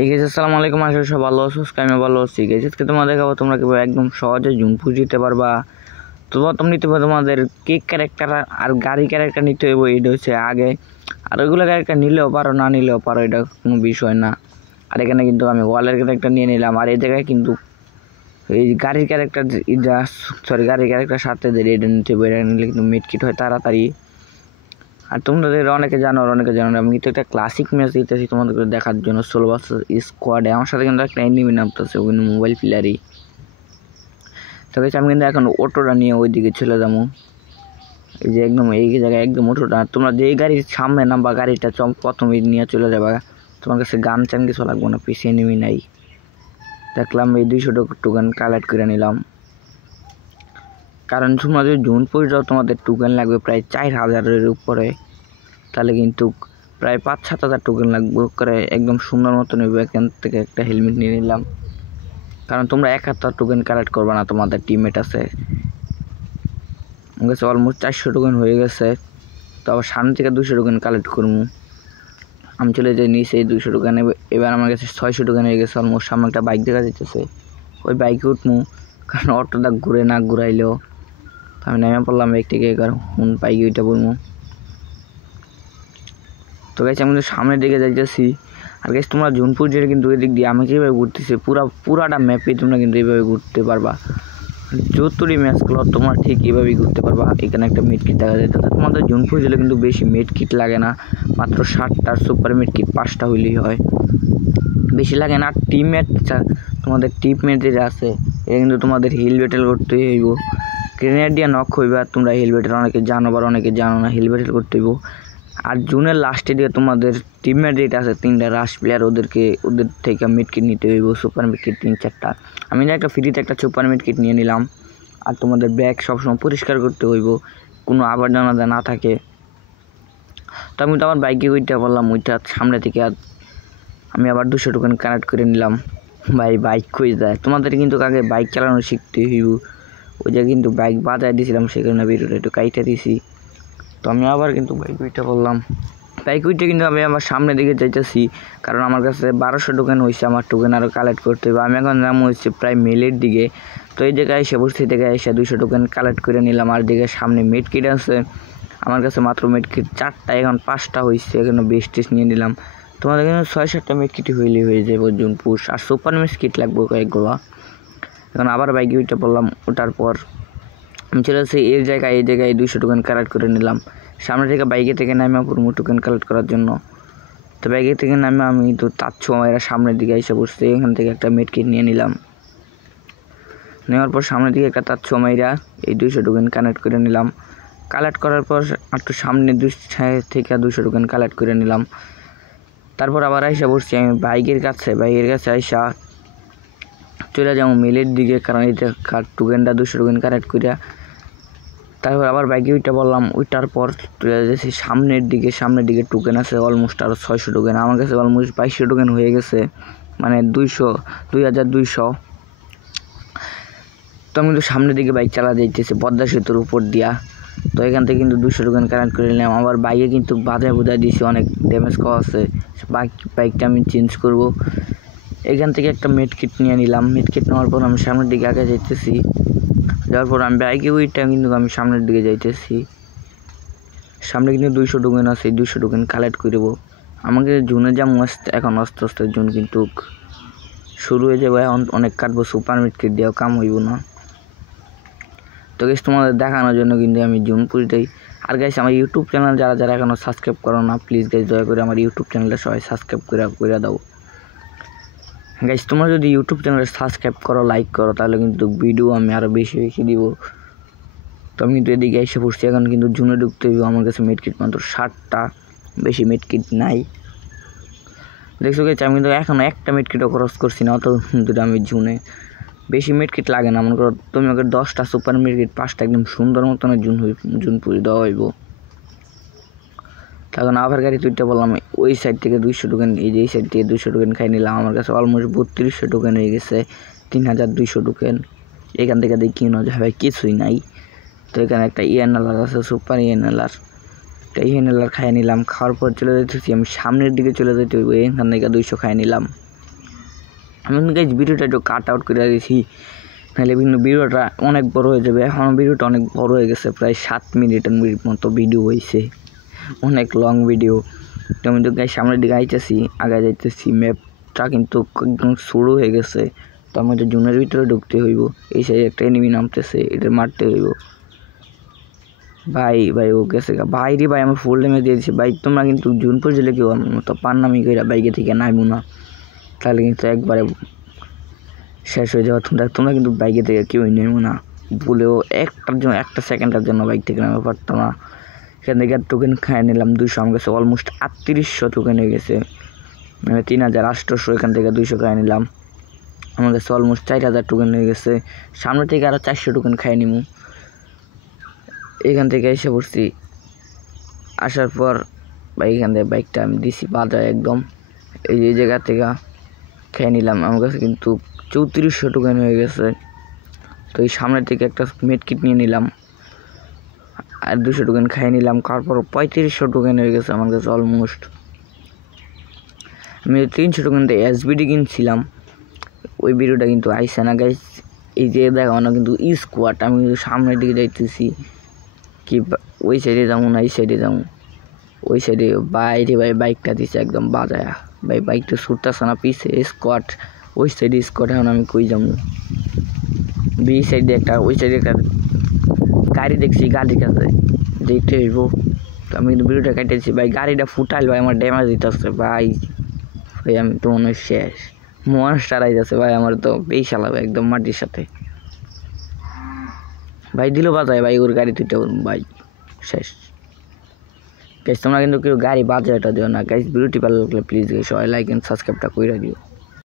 এই গেছে আসসালামু আলাইকুম, আশা করি সব ভালো আছো। আমি ভালো আছি। গেছে আজকে তোমরা দেখাবো তোমরা কিভাবে একদম সহজে জুনপু দিতে পারবা। তো প্রথম নিতে হবে তোমাদের কেক ক্যারেক্টার আর গাড়ি ক্যারেক্টার নিতে হবে, এটা হচ্ছে আগে। আর ওইগুলো ক্যারেক্টার নিলেও পারো, না নিলেও পারো, এটা কোনো বিষয় না। আর এখানে কিন্তু আমি ওয়ালের ক্যারেক্টার নিয়ে নিলাম। আর এই জায়গায় কিন্তু এই গাড়ির ক্যারেক্টার গাড়ির ক্যারেক্টার সাথে এটা নিতে হবে। এটা নিলে কিন্তু মিডকিট হয় তাড়াতাড়ি। আর তোমাদের অনেকে জানো না, আমি কিন্তু একটা ক্লাসিক ম্যাচ দিতেছি তোমাদের দেখার জন্য, 16 বছর স্কোয়াডে। আমার সাথে কিন্তু একটা এনিমি নামতেছে, ওই মোবাইল প্লেয়ারই। তো আমি কিন্তু এখন অটোটা নিয়ে ওই দিকে চলে যাবো। এই যে একদম এই জায়গায় একদম অটোটা, তোমরা যেই গাড়ির সামনে নামবা গাড়িটা প্রথমে নিয়ে চলে যাবা। তোমার কাছে গান চান কিছু লাগবে না, পিছিয়ে এনিমি নাই। দেখলাম এই 200 টোকেন কালেক্ট করে নিলাম। কারণ তোমরা যদি জুন পর্যন্ত তোমাদের টোকেন লাগবে প্রায় 4000-এর উপরে, তাহলে কিন্তু প্রায় 5-7 হাজার টোকেন লাগবে করে একদম সুন্দর মতো নেবে। এখান থেকে একটা হেলমেট নিয়ে নিলাম, কারণ তোমরা 71 টোকেন কালেক্ট করবে না, তোমাদের টিমমেট আছে। আমার কাছে অলমোস্ট 400 টোকেন হয়ে গেছে। তো আবার সামনে থেকে 200 টোকেন কালেক্ট করবো। আমি চলে যাই নিচে, এই 200 টোকেন। এবার আমার কাছে 600 টোকেন হয়ে গেছে অলমোস্ট। সামনে একটা বাইক দেখা যাইতেছে, ওই বাইকে উঠবো, কারণ অটোটা ঘুরে না ঘুরাইলেও। তো আমি নেমে পড়লাম বাইক থেকে, এবার বাইকে ওইটা বলবো। তো গাইস আমি সামনের দিকে যাইতেছি। আর গাইস তোমরা জুনপুর যেটা কিন্তু ওই দিক দিয়ে আমি কীভাবে ঘুরতেছি, পুরাটা ম্যাপে তোমরা কিন্তু এইভাবে ঘুরতে পারবা। যতটি ম্যাচগুলো তোমরা ঠিক এইভাবেই ঘুরতে পারবা। এখানে একটা মিড কিট দেখা যাইতেছে। তোমাদের জুনপুর জেলে কিন্তু বেশি মিড কিট লাগে না, মাত্র 60টার সুপার মিড কিট 5টা হইলেই হয়, বেশি লাগে না। টিমমেট তোমাদের টিমমেট যেটা আছে এটা কিন্তু তোমাদের হিল ব্যাটেল করতে হইব। গ্রেনেড দিয়ে নক হইবা তোমরা। হিল ব্যাটেল অনেকে জানো, আবার অনেকে জানো না, হিল ব্যাটেল করতে হইব। আর জুনের লাস্টে দিয়ে তোমাদের টিমমেট যেটা আছে 3টা রাশ প্লেয়ার, ওদের থেকে মিড কিট নিতে হইব, সুপার মিড কিট 3-4টা। আমি একটা ফ্রিতে একটা সুপার মিড কিট নিয়ে নিলাম। আর তোমাদের ব্যাগ সবসময় পরিষ্কার করতে হইব, কোনো আবর্জনা না থাকে। তো আমি তো আমার বাইকে ওইটা বললাম, ওইটা সামনে থেকে আমি আবার 200 টোকেন কানেক্ট করে নিলাম। বাইক কই যায়, তোমাদের কিন্তু আগে বাইক চালানো শিখতে হইব। ওই যে কিন্তু বাইক বাজায় দিয়েছিলাম, সেখানে ভিডিওটা একটু কাইটা দিয়েছি। তো আমি আবার কিন্তু বাইক উইটা বললাম, বাইক উইটা কিন্তু আমি আমার সামনের দিকে যাইতেছি, কারণ আমার কাছে 1200 টোকেন হয়েছে। আমার টোকেন আরও কালেক্ট করতে হবে। আমি এখন নাম হচ্ছে প্রায় মেলের দিকে। তো এই জায়গায় এসে বসে থেকে এসে 200 টোকেন কালেক্ট করে নিলাম। আর দিকে সামনে মিড কিট আছে, আমার কাছে মাত্র মিড কিট 4টা, এখন 5টা হয়েছে। এখানে বেস্ট টেস্ট নিয়ে নিলাম। তোমাদের কিন্তু 6-7টা মিড কিট হইলেই হয়ে যাবে জুন পুশ। আর সুপার মিড কিট লাগবে কয়েকগুলো। এখন আবার বাইক উইটা বললাম, ওটার পর আমি চলে আসছি এই জায়গায় 200 টোকেন কালেক্ট করে নিলাম। সামনে থেকে বাইকে থেকে নামে পুরো টোকেন কালেক্ট করার জন্য। তো বাইকে থেকে নামে আমি তো তার সময়ের সামনের দিকে এসে বসছি। এখান থেকে একটা মেড কিট নিয়ে নিলাম। নেওয়ার পর সামনের দিকে একটা তার সময়রা এই 200 টোকেন কালেক্ট করে নিলাম। কালেক্ট করার পর একটু সামনে থেকে 200 টোকেন কালেক্ট করে নিলাম। তারপর আবার এসে বসছি আমি বাইকের কাছে আইসা চলে যাবো মেলের দিকে, কারণ এই টোকেনটা 200 টোকেন কালেক্ট করিয়া তারপর আবার বাইকে ওইটা বললাম। ওইটার পর চলে যাচ্ছি সামনের দিকে টোকেন আছে অলমোস্ট আরও 600 টোকেন। আমার কাছে অলমোস্ট 2200 টোকেন হয়ে গেছে, মানে 2200। তো আমি কিন্তু সামনের দিকে বাইক চালা যাইতেছি পদ্মা সেতুর উপর দিয়া। তো এখান থেকে কিন্তু 200 টোকেন কালেক্ট করে নিলাম। আবার বাইকে কিন্তু বাজায় দিয়েছি, অনেক ড্যামেজ খাওয়া আছে। বাইকটা আমি চেঞ্জ করব। এখান থেকে একটা মেড কিট নিয়ে নিলাম। মেড কিট নেওয়ার পর আমি সামনের দিকে আগে যাইতেছি। যাওয়ার পর আমি বাইকে ওইটা কিন্তু আমি সামনের দিকে যাইতেছি। সামনে কিন্তু 200 টোকেন আছে, 200 টোকেন কালেক্ট করব। আমাকে জুনে যা মস্ত, এখন আস্তে আস্তে জুন কিন্তু শুরু হয়ে যাবে। এখন অনেক কাটবো, সুপার মিড কিট দিয়েও কাম হইব না। তো গাইস তোমাদের দেখানোর জন্য কিন্তু আমি জুন পুরিটাই। আর গাইস আমার ইউটিউব চ্যানেল যারা এখনও সাবস্ক্রাইব করো না, প্লিজ গাইস দয়া করে আমার ইউটিউব চ্যানেলটা সবাই সাবস্ক্রাইব করে দাও। গাইস তোমরা যদি ইউটিউব চ্যানেলে সাবস্ক্রাইব করো, লাইক করো, তাহলে কিন্তু ভিডিও আমি আরও বেশি দিব। তো আমি কিন্তু এদিকে এসে পড়ছি। এখন কিন্তু জুনে ঢুকতে হইব। আমার কাছে মেডকিট মাত্র 60টা, বেশি মেডকিট নাই। দেখছো গেছে আমি কিন্তু এখনও একটা মেডকিটও খরচ করছি না, অত কিন্তু আমি জুনে বেশি মেডকিট লাগে না। মনে করো তুমি ওকে 10টা সুপার মেডকিট 5টা একদম সুন্দর মতন জুন পুরি দেওয়া হইব। তখন আবার গাড়ি তুইটা বললাম, ওই সাইড থেকে 200 টোকেন, এই যে এই সাইড থেকে 200 টোকেন খাই নিলাম। আমার কাছে অলমোস্ট 3200 টোকেন হয়ে গেছে, 3200 টোকেন। এখান থেকে দেখি যাবে কিছুই নাই। তো এখানে একটা ইএনএলআর আছে, সুপার ইএনএলআর। একটা ইএনএলআর খাই নিলাম। খাওয়ার পর চলে যেতেছি আমি সামনের দিকে চলে যেতে হইব। এখান থেকে 200 খাই নিলাম। আমি গাইজ ভিডিওটা একটু কাট আউট করে দিয়েছি, নাহলে ভিডিওটা অনেক বড় হয়ে যাবে। এখন ভিডিওটা অনেক বড় হয়ে গেছে, প্রায় 7 মিনিটের মতো ভিডিও হয়েছে, অনেক লং ভিডিও। তো আমি তো গাইজ সামনের দিকে আইতেছি, আগে যাইতেছি, ম্যাপটা কিন্তু একদম শুরু হয়ে গেছে। তো আমি তো জুনের ভিতরে ঢুকতে হইব, এই সাইডে একটা এনিমি নামতেছে, এটা মারতে হইব। ভাই ও গেছে ভাই রে ভাই, আমার ফুল ড্যামেজ দিয়ে দিচ্ছে ভাই। তোমরা কিন্তু জুনপুর জেলে কেউ আমার মতো পান্নামি করে বাইকে থেকে নামবো না, তাহলে কিন্তু একবারে শেষ হয়ে যাওয়া। তোমরা কিন্তু বাইকে থেকে কেউই নেবো না, ভুলেও একটা সেকেন্ডের জন্য বাইক থেকে নামতে পারতো না। এখান থেকে টোকেন খাই নিলাম 200, আমার কাছে অলমোস্ট 3800 টোকেন হয়ে গেছে, 3800। এখান থেকে 200 খাই নিলাম, আমার কাছে অলমোস্ট 4000 টোকেন হয়ে গেছে। সামনে থেকে আরও 400 টোকেন খাই নিবো। এখান থেকে এসে পড়ছি, আসার পর এখান থেকে বাইকটা আমি দিছি বাজায় একদম, এই জায়গা থেকে খেয়ে নিলাম। আমার কাছে কিন্তু 3400 টোকেন হয়ে গেছে। তো এই সামনের থেকে একটা মেডকিট নিয়ে নিলাম, আর 200 টোকেন খাইয়ে নিলাম। তারপর 3500 টোকেন হয়ে গেছে আমার কাছে অলমোস্ট। আমি 300 টোকেন দিয়ে এসবিডি কিনছিলাম, ওই ভিডিওটা কিন্তু আইসে না গাইস। এই যে দেখানো কিন্তু স্কোয়াড, আমি কিন্তু সামনের দিকে যাইতেছি, কি ওই সাইডে যাবো না এই সাইডে যাবো, ওই সাইডে বাইরে ভাই বাইকটা দিছে একদম বাজায়া ভাই, বাইকটা ছুটতেছে না, পিছে স্কোয়াড, ওই সাইডে স্কোয়াড। এখন আমি কই যাবো, বি সাইডে একটা, ওই সাইডে একটা গাড়ি দেখছি, গাড়ির কাছে দেখতে হইব। তো আমি কিন্তু ভিডিওটা কাটেছি ভাই, গাড়িটা ফুটাইল ভাই, আমার ড্যামেজ দিতেছে ভাই। আমি তো মনে হয় শেষ, মনস্টার আইতেছে ভাই, আমার তো বেশ চালাবে একদম মাটির সাথে ভাই, দিল বাজায় ভাই, ওর গাড়ি তুইটা ভাই শেষ। গাইস তোমরা কিন্তু কেউ গাড়ি বাজায় এটা দিও না গাইস। ভিডিওটি ভালো লাগলে প্লিজ সবাই লাইক এন্ড সাবস্ক্রাইবটা করে দিও।